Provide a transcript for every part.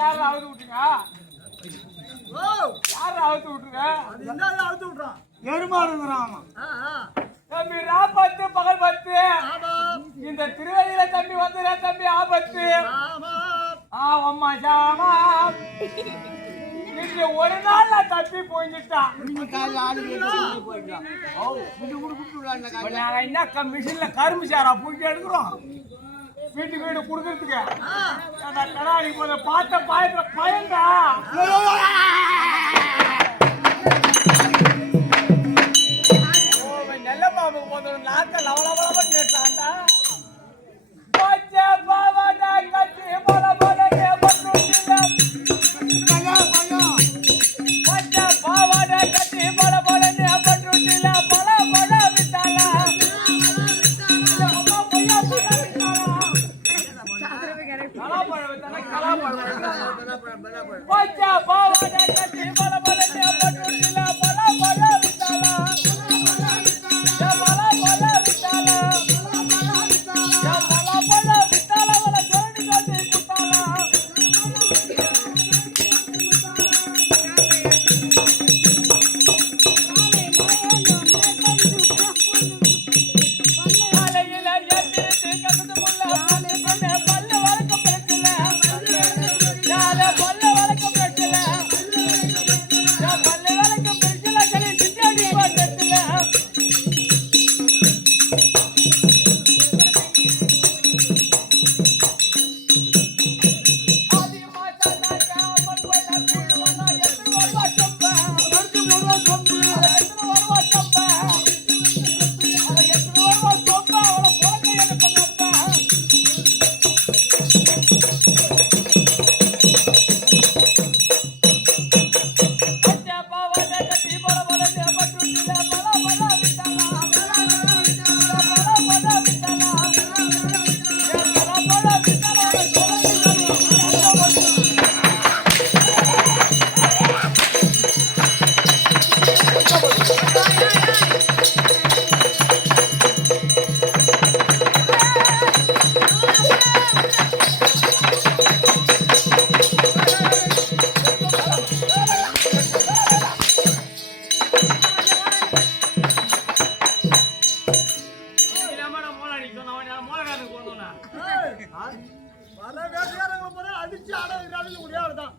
யாரு அவுத்து விட்டுங்க? யாரு அவுத்து விட்டுங்க? அவுத்து விட்டுறான் எருமாடுங்கிறான். தம்பி ராபத்து பகல் பத்து. இந்த திருவதியில தம்பி வந்துற தம்பி ஆபத்து. அம்மா சாமா இன்னைக்கு ஒரு நாள் நான் தப்பி போயிட்டான். என்ன மிஷின்ல கரும்பு சாரா பூச்சி எடுக்கிறோம் வீட்டுக்கு வீடு குடுக்கறதுக்கு. கடாடி போத பார்த்த பயத்துல பயந்தா நல்ல பாம்பு போது நாக்க லவலவலவ நேட்டாண்டா. பச்சை பாவாடா கட்டி பல பல பட்டுட்டில. பச்சை பாவாடா கட்டி பல பல பட்டுட்டில. பல பல விட்டாளா. அம்மா பொய்யா பல விட்டாளா. கலாப்பழம் விட்டாளா கலாப்பழம். பச்சை பாவாடா கட்டி பல பல பட்டுட்டில. பல பல விட்டாளா.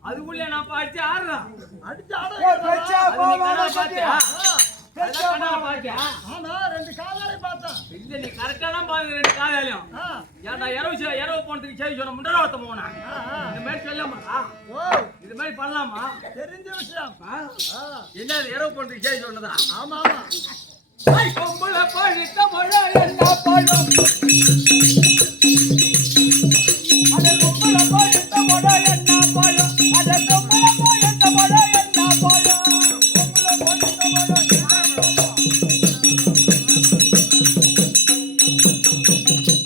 அதுக்குள்ள நான் பாச்சு ஆடுறேன். அடிச்சு ரெண்டு காலாலையும் பார்த்தேன். இல்ல நீ கரெக்டா தான் பாருங்க ரெண்டு காலாலையும். ஏன்டா இரவு போனதுக்கு சரி சொன்ன முண்டராவத்த போனா இந்த மாதிரி சொல்லாமா? இது மாதிரி பண்ணலாமா? தெரிஞ்ச விஷயம். என்ன இரவு போனதுக்கு சரி சொன்னதா? ஆமா ஆமா. பொம்பளை பழுத்த மழை என்ன பழம். அது பொம்பளை பழுத்த மழை என்ன பழம். அது பொம்பளை பழுத்த மழை என்ன பழம்.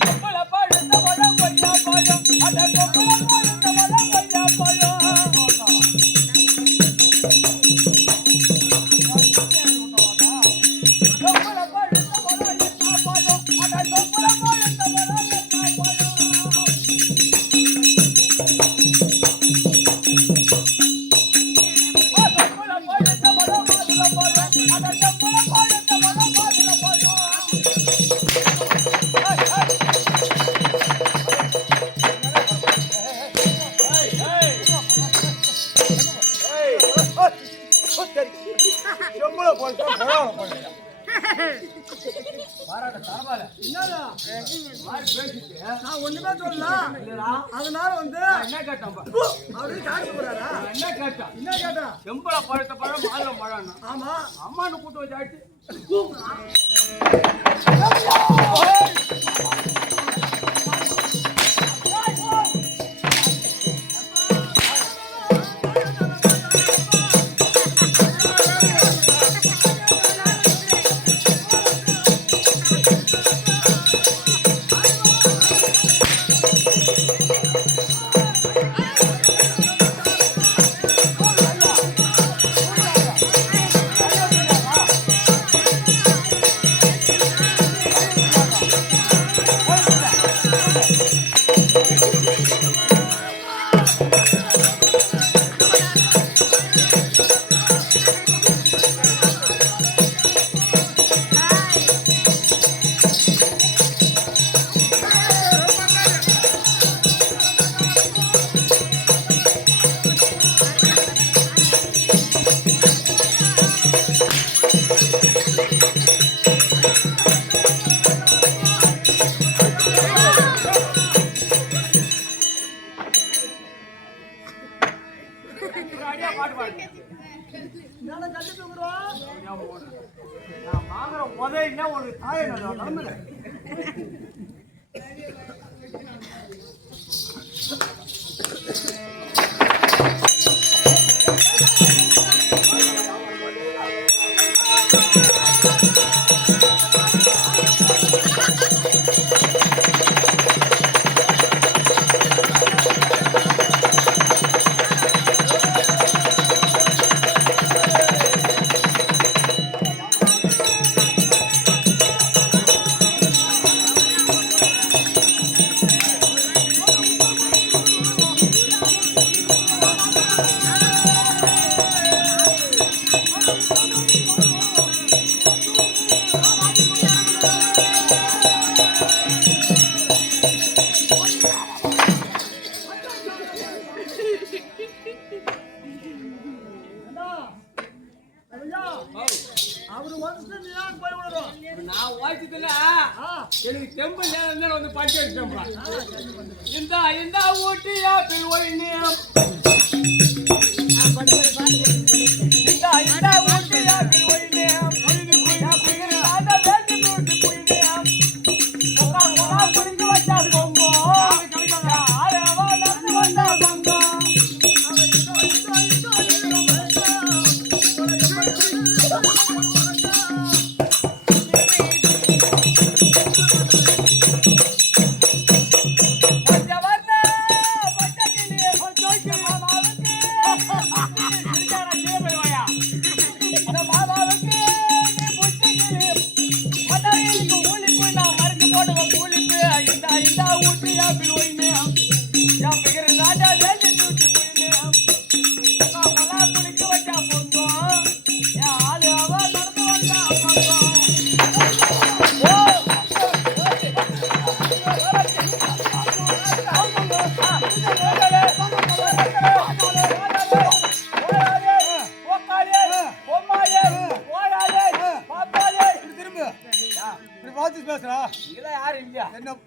பொம்பளை பழுத்த மழை கொய்யா பழம். அது பொம்பளை பழுத்த மழை கொய்யா பழம். நான் ஒண்ணுமே சொல்லலாம். அதனால வந்து என்ன கேட்டான் அவரு காசு போறாரா? என்ன கேட்டா செம்பளை பழத்த பழம் மாலை மழை. ஆமா அம்மானு கூட்டு வச்சாச்சு. கட்டி தூக்குறோம். நான் வாங்குற உதவின்னா ஒரு தாயை நான் நம்புறேன். அவரு வந்து நீ ஏன் போய் விடுறோம்? நான் வாய்ச்சதுல எனக்கு தெம்பு நேரம் வந்து பட்டு எடுத்தேன்ப்பா. இந்த ஊட்டி ஆப்பிள் ஒயினியம் இந்த ஊட்டி ஆப்பிள் ஒயினியம் புரிஞ்சு வச்சா பொங்கோ வந்தா பொங்கோ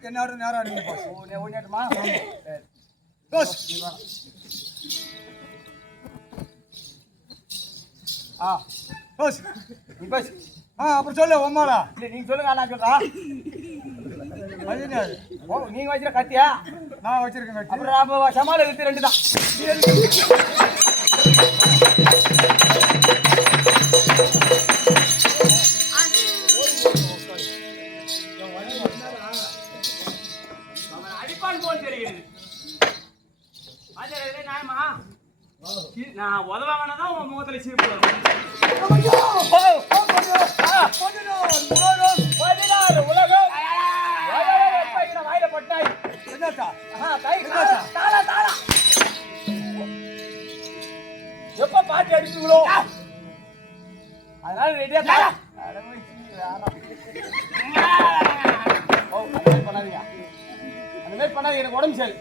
என்னோட நேரம் அப்புறம் சொல்லு உம்மாடா. நீங்க சொல்லுங்க, நான் சொல்றேன். நீங்க வச்சிருக்க கத்தியா? நான் வச்சிருக்கேன் கத்தி. அப்புறம் சமாள எடுத்து 2 தான். அடிப்பான் போல் தெரிகிறது. நியாயமா? நான் உதவாங்கன்னதான் உன் முகத்துல சீப்பு வரும். உலகம் வாயில பட்டாய். எப்ப பாட்டி அடிச்சுங்களோ அதனால ரெடியா பண்ணாதீங்க. அந்த மாதிரி பண்ணாதீங்க, எனக்கு உடம்பு சரி.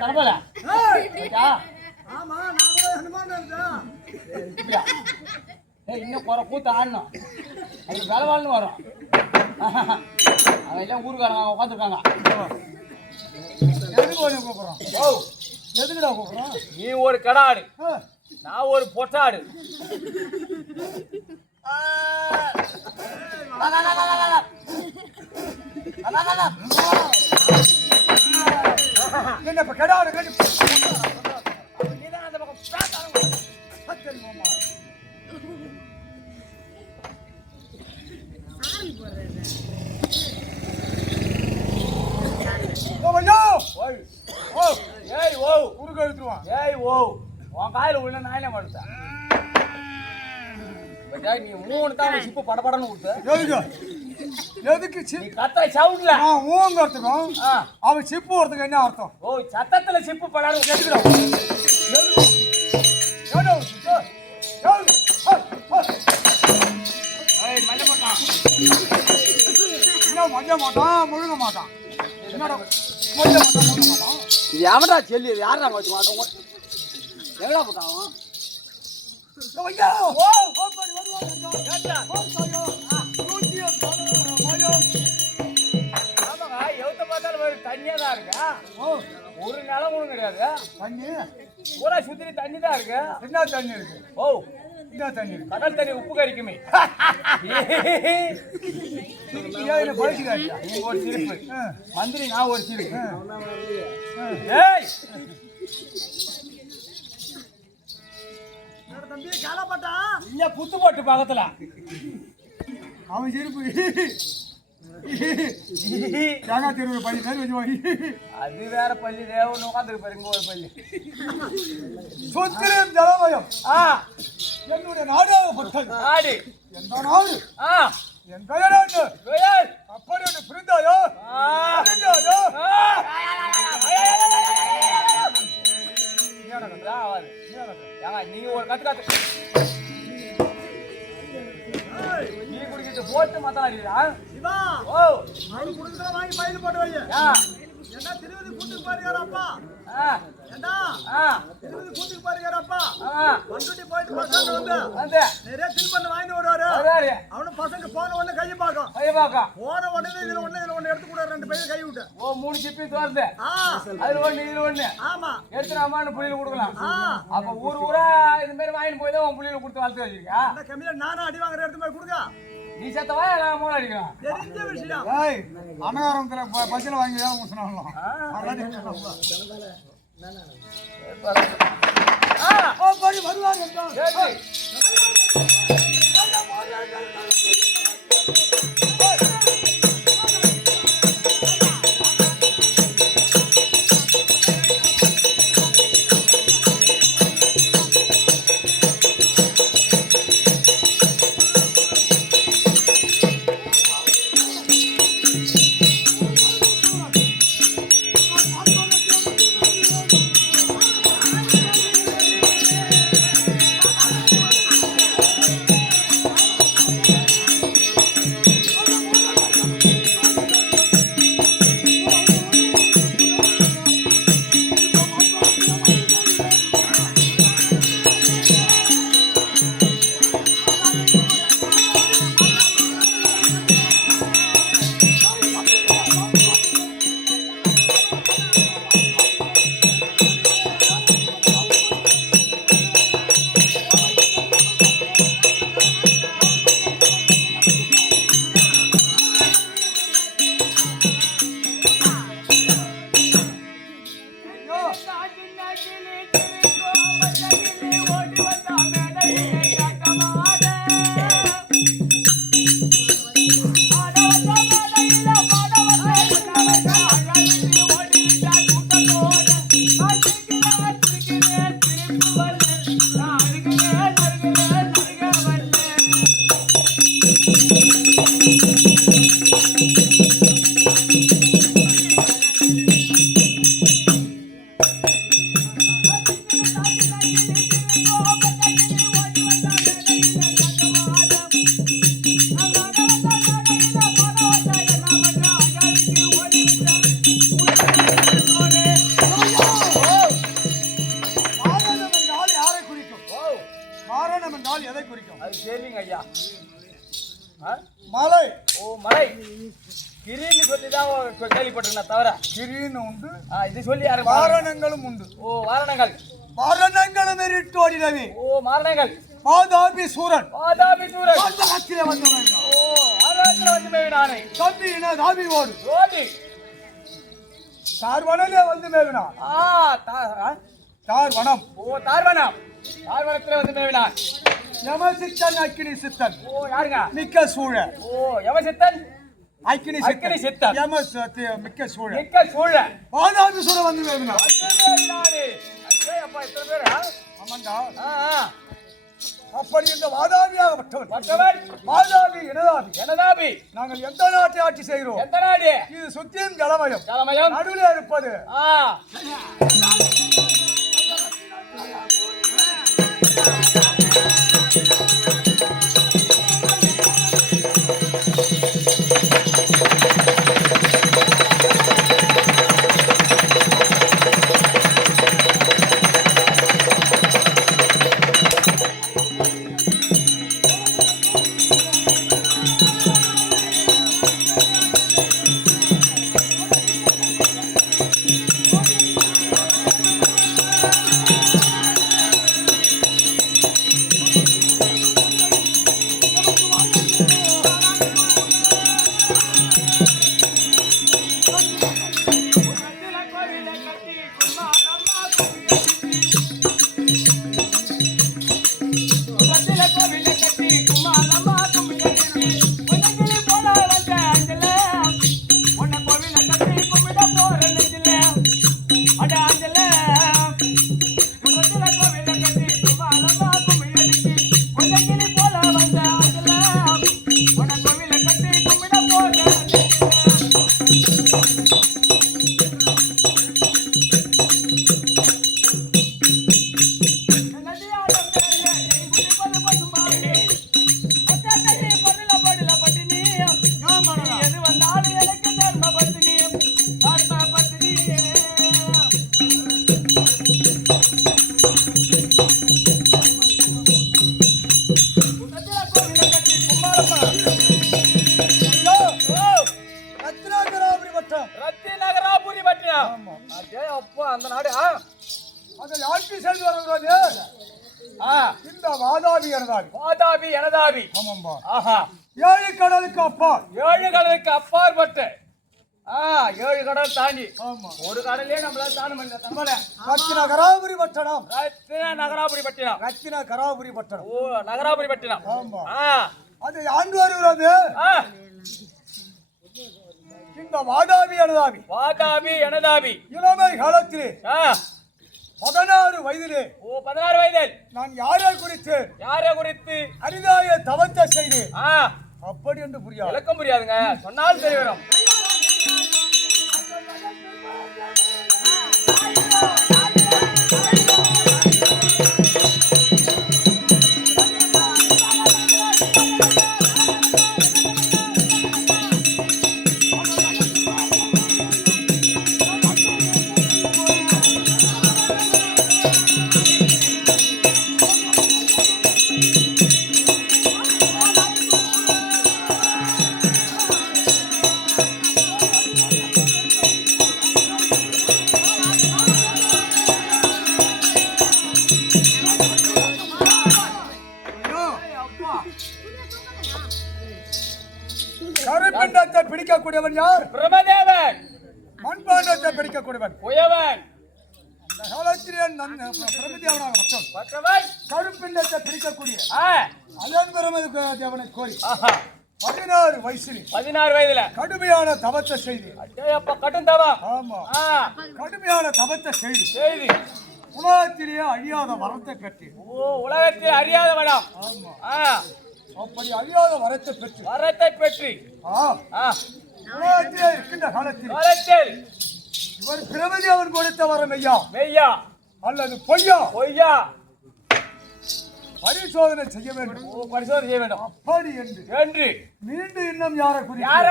தரப்பல இன்னும் குறை கூத்து ஆடணும். அது வேலைவாள்னு வரும். அவன் எல்லாம் ஊருக்காரங்க உட்காந்துருக்காங்க. எதுக்கு கூப்பிடுறோம்? எதுக்குடா கூப்பிடுறோம்? நீ ஒரு கடாடு, நான் ஒரு பொட்டாடு. என்ன இப்ப கடாடு கட்டி உன் காயில உள்ள நாயில மாட்டேன். நீ 3 தான் சிப்பு படபடன்னு கொடுத்த. எதுக்கு நீ கத்த சவுண்ட்ல ஊங்கறதுக்கும் அவன் சிப்பு வரதுக்கு என்ன அர்த்தம்? ஓ சத்தத்துல சிப்பு படாது கேட்டுக்கிறோம். மஞ்ச மாட்டான் முழுங்க மாட்டான். இது எவடா சொல்லி யாரா வச்சு மாட்டோம் எவ்வளோ போட்டான்? எவ்வளோ பார்த்தாலும் தண்ணியா தான் தான் இருக்கா? ஒரு நிலம் ஒண்ணும் கிடையாது. தண்ணி பூரா சுத்தி தண்ணி தான் இருக்கு. என்ன தண்ணி இருக்கு? ஓ, என்ன தண்ணி இருக்கு? கடல் தண்ணி உப்பு கறிக்குமே. என்ன பழசி காட்டியா? நீங்க ஒரு சிரிப்பு, மந்திரி நான் ஒரு சிரிப்பு. ஏய், தம்பி காலப்பட்டா இல்ல புத்து போட்டு பக்கத்துல அவன் சிரிப்பு தேங்காய் தெருவில் பள்ளி நேரம் வச்சு அது வேற பள்ளி தேவன் உட்காந்துருக்கு பாரு. இங்க ஒரு பள்ளி சொத்திரம் ஜலமயம். என்னுடைய நாடாகப்பட்டது நாடு. எந்த நாடு? என் பெயர் என்ன? பெயர் அப்படி ஒன்று புரிந்தாயோ? புரிந்தாயோ? நீங்க ஒரு கத்து நீ குடிக்கிட்டு போட்டு மாத்தாடிடா. ஓ, அவரு குடுக்கற வாங்கி பையில போட்டு வைங்க. என்ன திருவதி கூட்டுக்கு பாருங்கறப்பா? ஏண்டா? திருவதி கூட்டுக்கு பாருங்கறப்பா? வண்டுட்டி போயிட்டு பசங்க வந்து நிறைய தின்பண்ண வாங்கி வருவாரு. அவன பசங்க போன உடனே கைய பாக்க. போன உடனே இதுல ஒண்ணு எடுத்து கூட ரெண்டு பையில கை விட்டு. ஓ, மூணு சிப்பி தோர்ந்து. அதுல ஒண்ணு இதுல ஒண்ணு. ஆமா. எடுத்துறாமான்னு புள்ளில கொடுக்கலாம். அப்ப ஊரா இந்த மாதிரி வாங்கி போய் தான் உன் புள்ளில கொடுத்து வளர்த்து வச்சிருக்கா. அந்த கம்மியா நானும் அடி வாங்குற எடுத்து போய் கொடுங்க. நீ செத்தவா நான் மூணு அடிக்கலாம். தெரிஞ்ச விஷயம். ஏய், அன்னகாரத்துல பசில வாங்கி தான் சொன்னாங்க. ஓ, போய் வருவாங்க என்றான். சரி. மலை. ஓ, மலை. கிரின்னு சொல்லிதான் கேள்விப்பட்டிருந்தா தவிர கிரின்னு உண்டு. இது சொல்லி யாரு? வாரணங்களும் உண்டு. ஓ, வாரணங்கள். வாரணங்களும் எரிட்டோடினவே. ஓ, வாரணங்கள். மாதாபி சூரன். மாதாபி சூரன். ஆகாசத்திலே வந்தவன். ஓ, ஆகாசத்திலே வந்து மேவினானே. தம்பியின தாபி ஓடு. ஓடி. தார்வனலே வந்து மேவினான். தார்வனம். ஓ, தார்வனம். தார்வனத்திலே வந்து மேவினான். யமசித்தன் அக்கினி சித்தன். ஓ, யாருங்க? மிக்க சூழ. ஓ, யமசித்தன் அக்கினி சித்தன். மிக்க சூழ. மிக்க சூழ. மாதாபி சூரன் வந்து மேவினான். அப்பா எத்தனை பேரா? ஆமாண்டா. அப்படி இந்த வாதாபியாகப்பட்டவன் வாதாபி எனதாபி நாங்கள் எந்த நாட்டை ஆட்சி செய்கிறோம்? எந்த நாடு? இது சுத்தியும் ஜலமயம். ஜலமயம். நடுவில் இருப்பது வாதாபி எனதாபி. வாதாபி எனதாபி. ஆமாம்பா. ஆஹா. 7 கடலுக்கு அப்பால். 7 கடலுக்கு அப்பாற்பட்டு. 7 கடல் தாண்டி. ஆமா. ஒரு கடலே நம்மளால தாண்ட முடியல தம்பல. ரத்தின கராபுரி பட்டணம். ரத்தின நகராபுரி பட்டினம். ரத்தின கராபுரி பட்டணம். ஓ நகராபுரி பட்டினம். ஆமா. அது ஆண்டு வருகிறது. இந்த வாதாபி எனதாபி. வாதாபி எனதாபி. இளமை காலத்திலே 16 வயதிலே. ஓ 16 வயதில் நான் யாரை குறித்து அரிதாய தவத்தை செய்து அப்படி என்று புரியாது. விளக்கம் புரியாதுங்க, சொன்னாலும் தெரிய வரும். கருப்பண்டத்தை பிடிக்கக்கூடியவன் யார்? பிரமதேவன். மண்பாண்டத்தை பிடிக்கக்கூடியவன் உயவன். அந்த காலத்திலே பிரமதேவனாக பற்றவன். கருப்பிண்டத்தை பிடிக்கக்கூடிய அதன் பிரமதேவனை கோரி 16 வயசில் 16 வயதுல கடுமையான தவத்தை செய்து. அப்ப கடும் தவம். ஆமா. கடுமையான தவத்தை செய்து உலகத்திலேயே அழியாத வரத்தை பெற்று. ஓ உலகத்தில் அறியாத வளம். ஆமா. அப்படி அழியாத வரத்தை பெற்று உலகத்திலே இருக்கின்ற காலத்தில் இவர் பிரமதேவன் கொடுத்த வரம் மெய்யா அல்லது பொய்யா பரிசோதனை செய்ய வேண்டும். அப்படி என்று மீண்டும் இன்னும் யாரை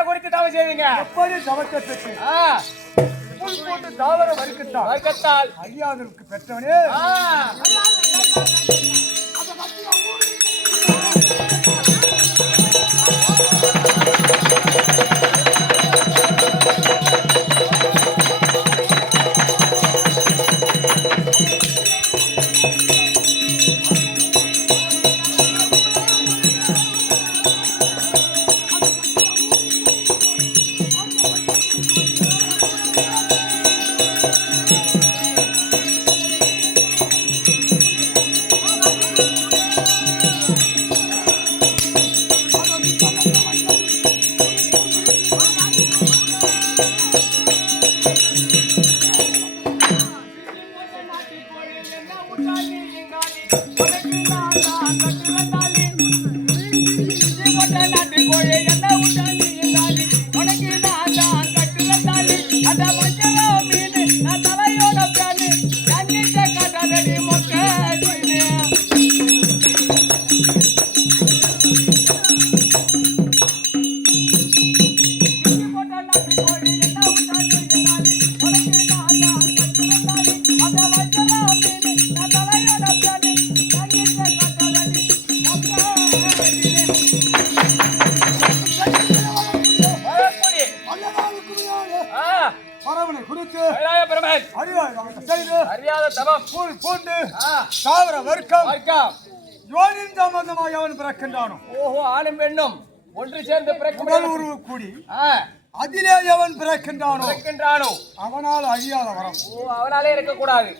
குறித்து தவம் செய்வீங்க? எப்படி தவத்தை பெற்று புல் போட்டு தாவர வர்க்கத்தால் அழியாதற்கு பெற்றவனே. அறியாத தவம் புல் பூண்டு தாவர வர்க்கம் யோனின் சம்பந்தமாக அவன் பிறக்கின்றானோ. ஓஹோ ஆணும் பெண்ணும் ஒன்று சேர்ந்து உருவு கூடி அதிலே அவன் பிறக்கின்றானோ அவனால் அழியாத வரம். ஓ அவனாலே இருக்கக்கூடாது.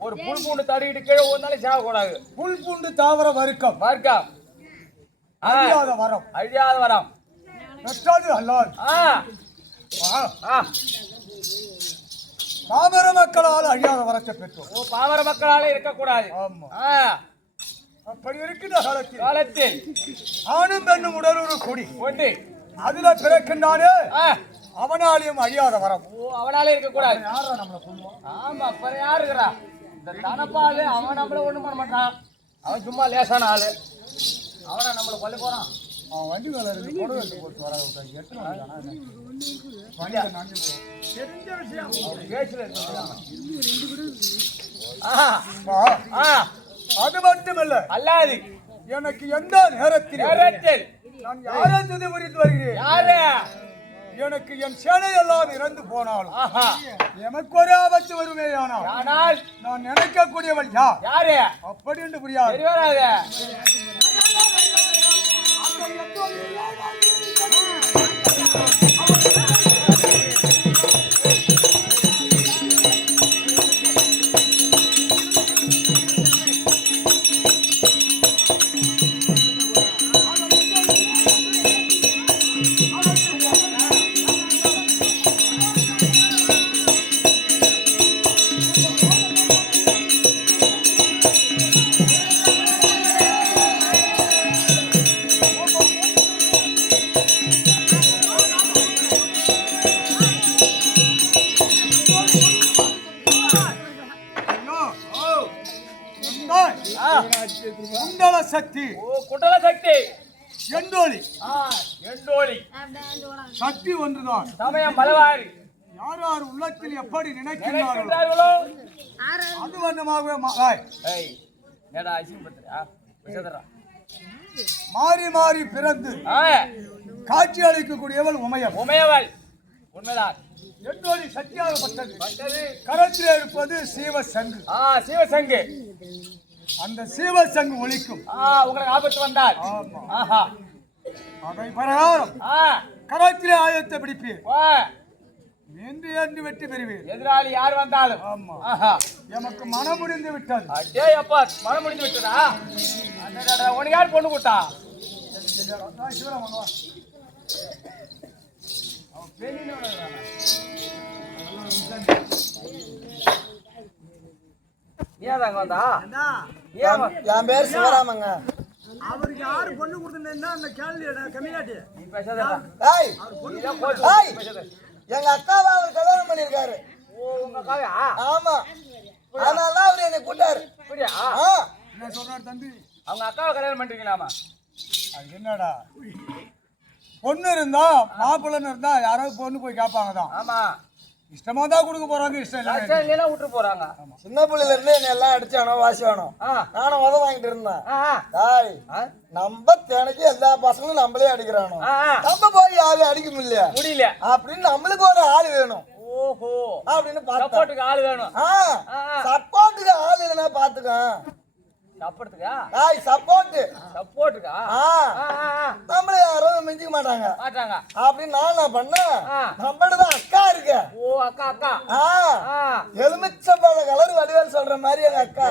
ஒரு புல் பூண்டு தடிக்கிட்டு கீழே ஒரு நாளை சாகக்கூடாது. புல் பூண்டு தாவர வர்க்கம் அழியாத வரம் பெற்றது அல்லாது பாமர மக்களால் அழியாத வரத்தை பெற்றோம். ஓ பாமர மக்களாலே இருக்கக்கூடாது. ஆமா. அப்படி இருக்கின்ற காலத்தில் ஆணும் பெண்ணும் உடலுறு கூடி ஒன்று அதுல பிறக்கின்றானே அவனாலையும் அழியாத வரம். ஓ அவனாலே இருக்கக்கூடாது. யாரா நம்மளை சொல்லுவோம்? ஆமா அப்புறம் யாரு இருக்கிறா? இந்த தனப்பாலு அவன் நம்மள ஒண்ணும் பண்ண மாட்டான். அவன் சும்மா லேசான ஆளு. அவனை நம்மள கொல்ல போறான். அவன் வண்டி வேலை இருக்கு கொடு வந்து போட்டு வர தெரிஞ்ச விஷயம் பேச்சுல அது மட்டுமல்ல அல்லாது எனக்கு எந்த நேரத்தில் நேரத்தில் நான் யாரை துதி புரிந்து வருகிறேன்? யாரு? எனக்கு என் சேனை எல்லாம் இறந்து போனாலும் எனக்கு ஒரு ஆபத்து வருமேயானால் நான் நினைக்கக்கூடியவள் யாரு அப்படி என்று புரியாது. குண்டல சக்தி குண்டல சக்தி எண்டோலி சக்தி ஒன்றுதான். சமயம் பலவாரி யார் யார் உள்ளத்தில் எப்படி நினைக்கிறார்களோ அது வண்ணமாகவே மாறி மாறி பிறந்து காட்சி அளிக்கக்கூடியவள் உமையவள். உண்மைதான். எண்டோலி சக்தியாகப்பட்டது. கரத்திலே இருப்பது சிவசங்கு. அந்த சிவசங்கு ஒலிக்கும். உங்களுக்கு ஆபத்து வந்தால் அதை பிரகாரம் கரத்திலே ஆயத்தை பிடிப்பீர் என்று என்று வெற்றி பெறுவீர். எதிராளி யார் வந்தாலும் எமக்கு மனம் முடிந்து விட்டது. மனம் முடிந்து விட்டதா? உனக்கு யார் பொண்ணு கூட்டா? ஏதாங்க வந்தா? என் பேர் சிவராமங்க. அவருக்கு யாரு பொண்ணு கொடுத்துன்னா அந்த கேள்வி கம்மியாட்டி எங்க அக்காவை அவர் கல்யாணம் பண்ணிருக்காரு. ஆமா, அதனால அவரு என்னை கூட்டாரு. என்ன சொல்றாரு தம்பி? அவங்க அக்காவை கல்யாணம் பண்றீங்களாமா? அது என்னடா, பொண்ணு இருந்தா மாப்பிள்ளன்னு இருந்தா யாராவது பொண்ணு போய் கேட்பாங்க தான். ஆமா, இஷ்டமா தான் கொடுக்க போறாங்க. இஷ்டம் இல்லைன்னா விட்டு போறாங்க. சின்ன பிள்ளைல இருந்து என்ன எல்லாம் அடிச்சானோ வாசிவானோ, நானும் உதவ வாங்கிட்டு இருந்தேன். நம்ம தினைக்கு எல்லா பசங்களும் நம்மளே அடிக்கிறானோ, நம்ம போய் யாரும் அடிக்க முடியல அப்படின்னு நம்மளுக்கு ஒரு ஆள் வேணும். ஓஹோ, அப்படின்னு சப்போர்ட்டுக்கு ஆள் வேணும். சப்போர்ட்டுக்கு ஆள் இல்லைன்னா பாத்துக்க. சப்போர்ட்டுக்கா நம்மள யாரும் மிஞ்சிக்க மாட்டாங்க அப்படின்னு நான் என்ன பண்ணேன், நம்மளதான் அக்கா இருக்க. ஓ அக்கா எலுமிச்சம்பழ கலர் வடிவேல் சொல்ற மாதிரி எங்க அக்கா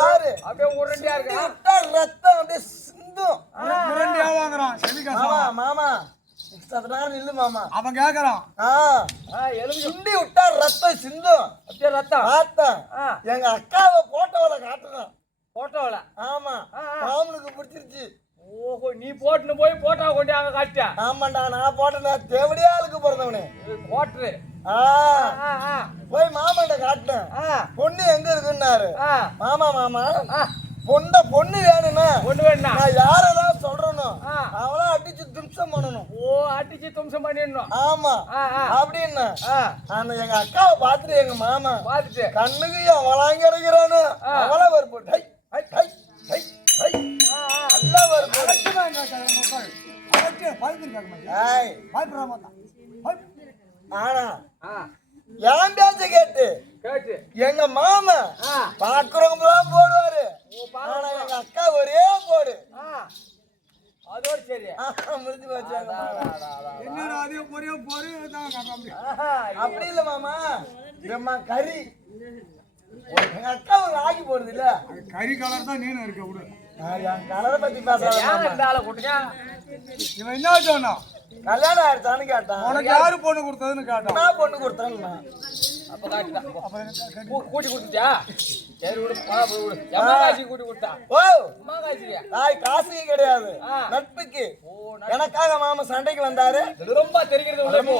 பாரு. உருண்டையா இருக்கு, ரத்தம் அப்படியே சிந்தும். மாமா நில்லு மாமா, அவன் கேக்குறான். சுண்டி விட்டா ரத்தம் சிந்தும். அப்படியே ரத்தம். எங்க அக்காவை போட்டோல காட்டுறான். போட்டோல? ஆமா, மாமனுக்கு பிடிச்சிருச்சு. ஓஹோ, நீ போட்டுன்னு போய் போட்டோ கொண்டு அங்க காட்டிட்ட? ஆமாண்டா, நான் போட்டேன்டா. தேவடியா ஆளுக்கு பிறந்தவனே போட்டு போய் மாமாண்ட காட்டினேன். பொண்ணு எங்க இருக்குன்னாரு. மாமா பொண்ணு வேணும்னா நான் யாரெல்லாம் சொல்றேனும் அவெல்லாம் அடிச்சு தும்சம் பண்ணணும். ஓ, அடிச்சு தும்சம் பண்ணிடணும். ஆமா அப்படின்னு அந்த எங்க அக்காவை பார்த்துட்டு எங்க மாமா பார்த்துட்டு கண்ணுக்கு அவளாங்க கிடைக்கிறானு அவளா வரும்போது ஆனா என் பேச்ச கேட்டு எங்க மாமா பாக்குறவங்க போடுவாரு. ஆனா எங்க அக்கா ஒரே போடு. அதோட சரி முடிஞ்சு போச்சு. அப்படி இல்ல மாமா, எம்மா கறி எங்க அக்கா ஆக்கி போடுது இல்ல, கறி கலர் தான் நீனும் இருக்க விடு. என் கலரை பத்தி பேச இவன் என்ன சொன்னா, கல்யாணம் ஆயிடுச்சான்னு கேட்டான். உனக்கு யாரு பொண்ணு கொடுத்ததுன்னு கேட்டான். நான் பொண்ணு கொடுத்தேன்னா அப்ப காட்டுதான் கூட்டி கொடுத்துட்டா. சரி விடு, விடு. எம்மாகாசி கூட்டி கொடுத்தா. ஓ எம்மாகாசியா? காசுக்கு கிடையாது, நட்புக்கு. எனக்காக மாமா சண்டைக்கு வந்தாரு. ரொம்ப தெரிகிறது உள்ள போ.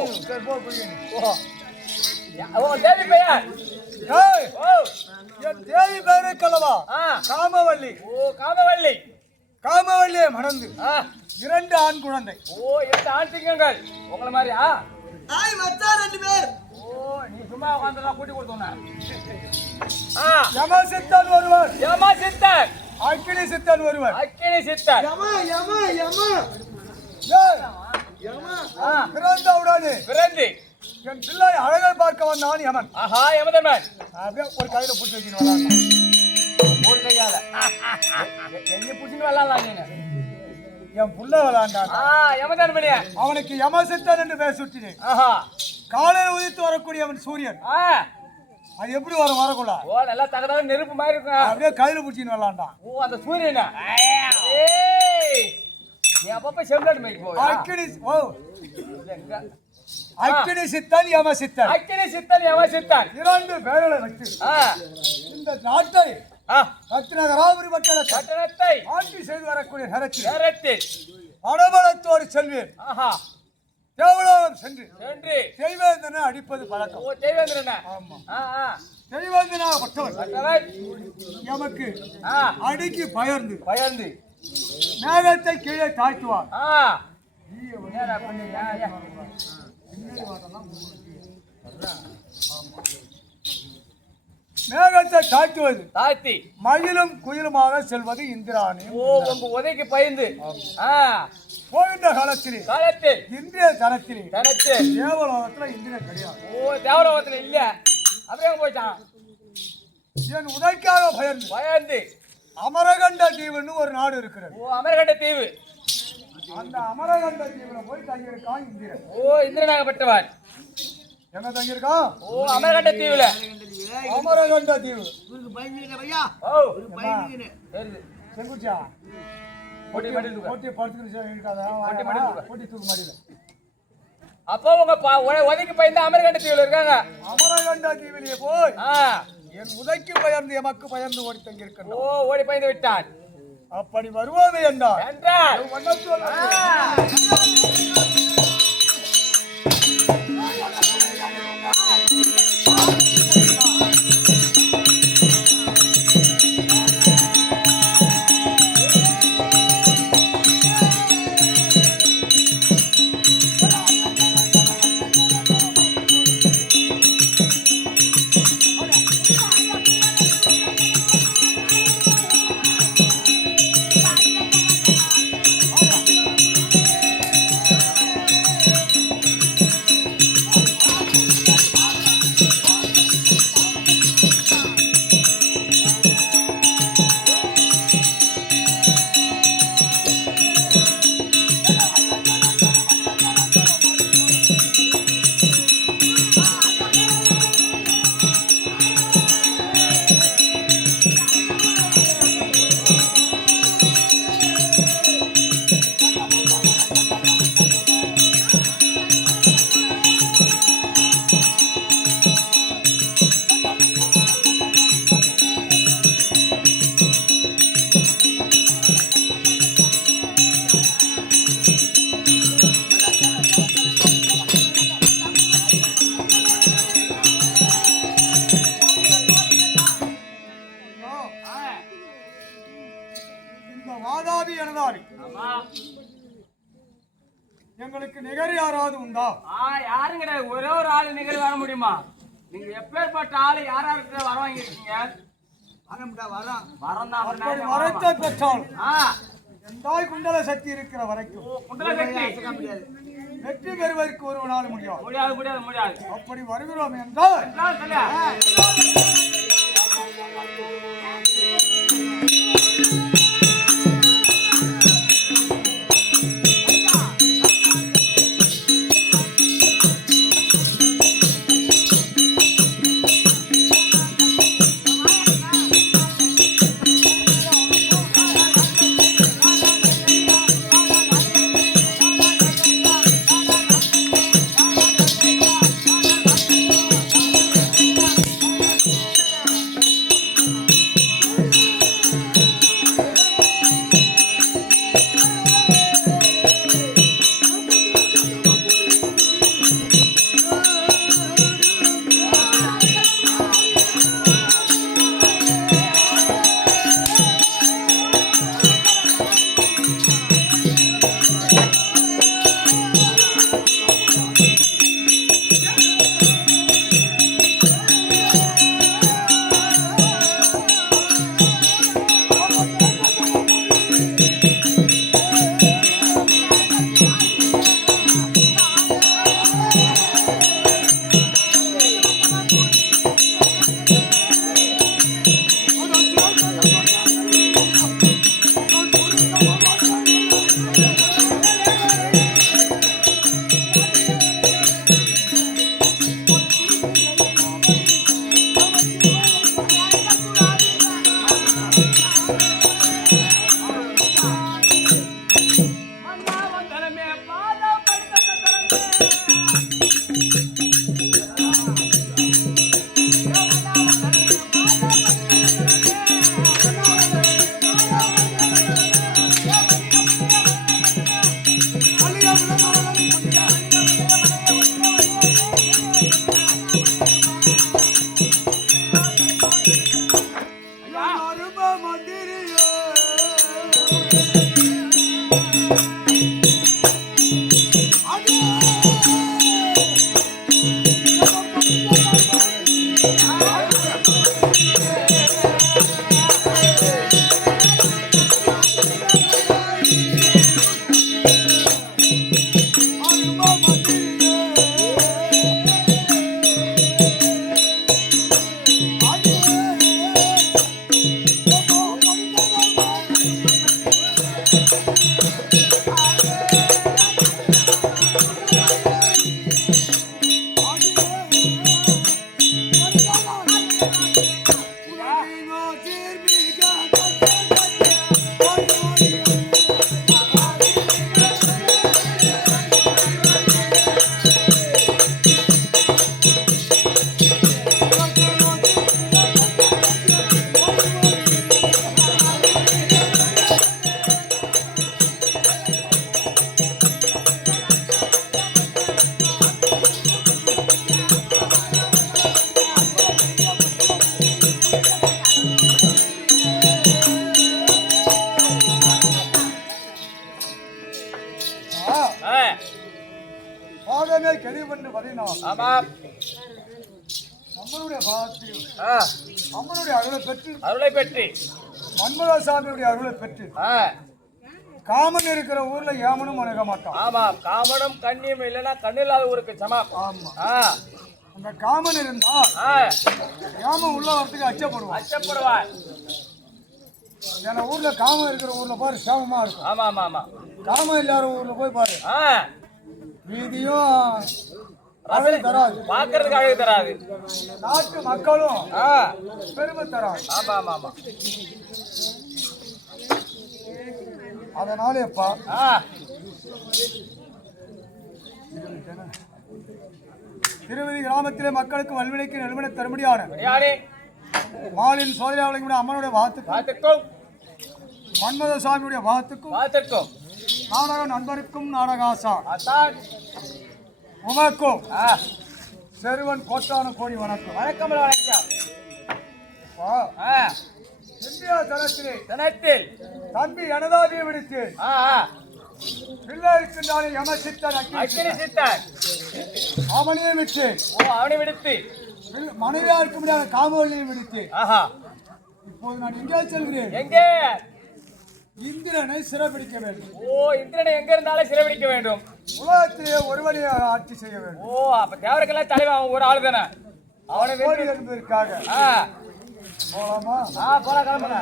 தேவி பெயர்? என் தேவி பெயரை கலவா காமவல்லி. ஓ காமவல்லி. காமவல்லியை மணந்து 2 ஆண் குழந்தை. ஓ 2 ஆண் சிங்கங்கள் உங்களை மாதிரியா? மச்சான் 2 பேர். ஓ நீ சும்மா உட்கார்ந்தா கூட்டி கொடுத்தோம்னா. யமசித்தன் ஒருவர். யமசித்தன். அக்கினி சித்தன் ஒருவர். அக்கினி சித்தன். யம பிறந்தவுடனே பிறந்து என் பிள்ளை அழகை பார்க்க வந்தான் யமன். ஆஹா யமதர்மன் அப்படியே ஒரு கையில புடிச்சு வச்சுன்னு வரான். ஒரு கையால என்ன புடிச்சுன்னு வரலாம் நீங்க என் புள்ள விளாண்டான். யமதர்மனே அவனுக்கு யமசித்தன் என்று பேர் சுற்றினேன். ஆஹா காலையில் உதித்து வரக்கூடிய அவன் சூரியன் அது எப்படி வரும் வரக்கூடா? ஓ நல்லா தகதாக நெருப்பு மாதிரி இருக்கும். அப்படியே கையில புடிச்சின்னு வரலான்டான். ஓ அந்த சூரியனா ஏய் நீ அப்பப்ப செம்லாடு மேய்க்கு போ. அக்கினி ஓ அக்கினி சித்தன் யம சித்தன். அக்கினி சித்தன் யம சித்தன் இரண்டு பேர்களை வச்சு இந்த நாட்டை ரத்னகராபுரி பட்டணத்தை ஆட்சி செய்து வரக்கூடிய நேரத்தில் படபலத்தோடு செல்வேன். ஆஹா தேவலோகம் சென்று தெய்வேந்திரனை அடிப்பது பழக்கம். ஓ தெய்வேந்திரனா? ஆமா. தெய்வேந்திரனாகப்பட்டவன் எமக்கு அடிக்கு பயந்து பயந்து மேகத்தை கீழே தாழ்த்துவார். மேகத்தை தாழ்த்துவது தாழ்த்தி மயிலும் குயிலுமாக செல்வது இந்திராணி. ஓ உங்க உதைக்கு பயந்து போகின்ற காலத்தில் இந்திரிய தனத்தில் தேவலோகத்துல இந்திரன் கிடையாது. ஓ தேவலோகத்துல இல்ல அப்படியே போயிட்டான். என் உதைக்காக பயந்து அமரகண்ட தீவுன்னு ஒரு நாடு இருக்கிறது. ஓ அமரகண்ட தீவு. அந்த அமரகண்ட தீவுல போய் தங்கியிருக்கான் இந்திரன். ஓ இந்திரனாகப்பட்டவன் எங்க தங்கியிருக்கான்? ஓ அமரகண்ட தீவுல. அமரகண்ட தீவு செங்குச்சா அப்போ உங்க உதைக்கு பயந்து அமரகண்ட தீவுல இருக்காங்க. அமரகண்ட தீவிலே போய் என் உதைக்கு பயந்து எமக்கு பயந்து ஓடி தங்கியிருக்க. ஓ ஓடி பயந்து விட்டான். அப்படி வருவோமே என்றால் எங்களுக்கு நிகர் யாராவது உண்டா? யாரும் கிடையாது. ஒரே ஒரு ஆளு நிகர் வர முடியுமா? நீங்க எப்பேற்பட்ட ஆளு யாராருக்கு வர வாங்கிருக்கீங்க? வரத்தை பெற்றால் எந்தாய் குண்டல சக்தி இருக்கிற வரைக்கும் வெற்றி பெறுவதற்கு ஒருவனால் முடியாது. அப்படி வருகிறோம் என்றால் பாதமே கெளிவென்று பதினாம். ஆமாம். நம்மளுடைய பாதத்தில் நம்மளுடைய அருளை பெற்று மன்மதசாமியுடைய அருளை பெற்று காமன் இருக்கிற ஊர்ல ஏமனும் அணுக மாட்டான். ஆமாம். காமனும் கண்ணியும் இல்லைன்னா கண்ணில்லாத ஊருக்கு சமம். ஆமா. அந்த காமன் இருந்தா ஏமன் உள்ள வரத்துக்கு அச்சப்படுவான். ஏன்னா ஊர்ல காமன் இருக்கிற ஊர்ல பாரு சேமமா இருக்கும். ஆமா ஆமா ஆமா. காமன் இல்லாத ஊர்ல போய் பாரு வீதியும் தராது, பாக்குறதுக்கு அழகு தராது. நாட்டு மக்களும் பெருமை தராது. ஆமா ஆமா ஆமா. அதனாலேப்பா திருவதி கிராமத்திலே மக்களுக்கு வல்வினைக்கு நெல்வினை தரும்படியான மாலின் சோதனையாளர்களுடைய அம்மனுடைய வாத்துக்கும் மன்மதசாமியுடைய வாத்துக்கும் நாடக நண்பருக்கும் நாடகாசா உமக்கும் செருவன் கோட்டான கோடி வணக்கம். வணக்கம் வணக்கம். இந்தியா தனத்தில் தம்பி எனதாதியை விடுத்து பிள்ளை இருக்கின்றானே யமசித்தன் அக்கினி சித்தன் அவனையே விட்டு அவனை விடுத்து மனைவியா இருக்க முடியாத காமவல்லியை விடுத்து இப்போது நான் எங்கே செல்கிறேன்? எங்கே? இந்திரனை சிறைபிடிக்க வேண்டும். இந்திரனை எங்க இருந்தாலும் சிறைபிடிக்க வேண்டும். உலகத்திலே ஒருவனை ஆட்சி செய்ய வேண்டும். அப்ப தேவருக்கெல்லாம் தலைவன் அவன் ஒரு ஆளு தானே. அவனை வேண்டி இருந்ததற்காக போலாமா? போலாம் கிளம்புங்க.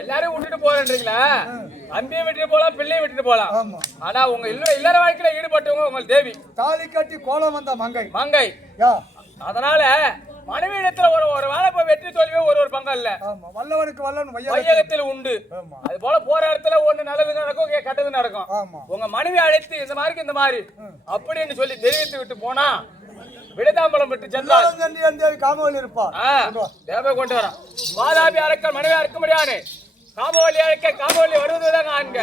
எல்லாரும் விட்டுட்டு போறீங்களா? தம்பியை விட்டுட்டு போலாம், பிள்ளையை விட்டுட்டு போலாம். ஆனா உங்க இல்லற வாழ்க்கையில ஈடுபட்டவங்க உங்க தேவி தாலி கட்டி கோலம் வந்த மங்கை. அதனால மனைவி இடத்துல ஒரு வேலை போய் வெற்றி தோல்வியோ ஒரு பங்கு இல்ல. வல்லவனுக்கு வல்லவன் வையகத்தில் உண்டு. அது போல போற இடத்துல ஒண்ணு நல்லது நடக்கும், கெட்டது நடக்கும். உங்க மனைவி அழைத்து இந்த மாதிரி அப்படின்னு சொல்லி தெரிவித்து விட்டு போனா விடுதாம்பலம் விட்டு சென்றால் காமவல்லி இருப்பார். தேவை கொண்டு வரான். வாதாபி அழைக்க மனைவி அழைக்க முடியாது. காமவல்லி அழைக்க காமவல்லி வருவதுதான் காண்க.